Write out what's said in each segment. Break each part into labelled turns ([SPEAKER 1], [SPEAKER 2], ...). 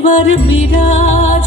[SPEAKER 1] একবার বিরাজ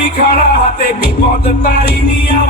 [SPEAKER 2] ছুরি খাড়া হাতে বিপদ তারিণী আমার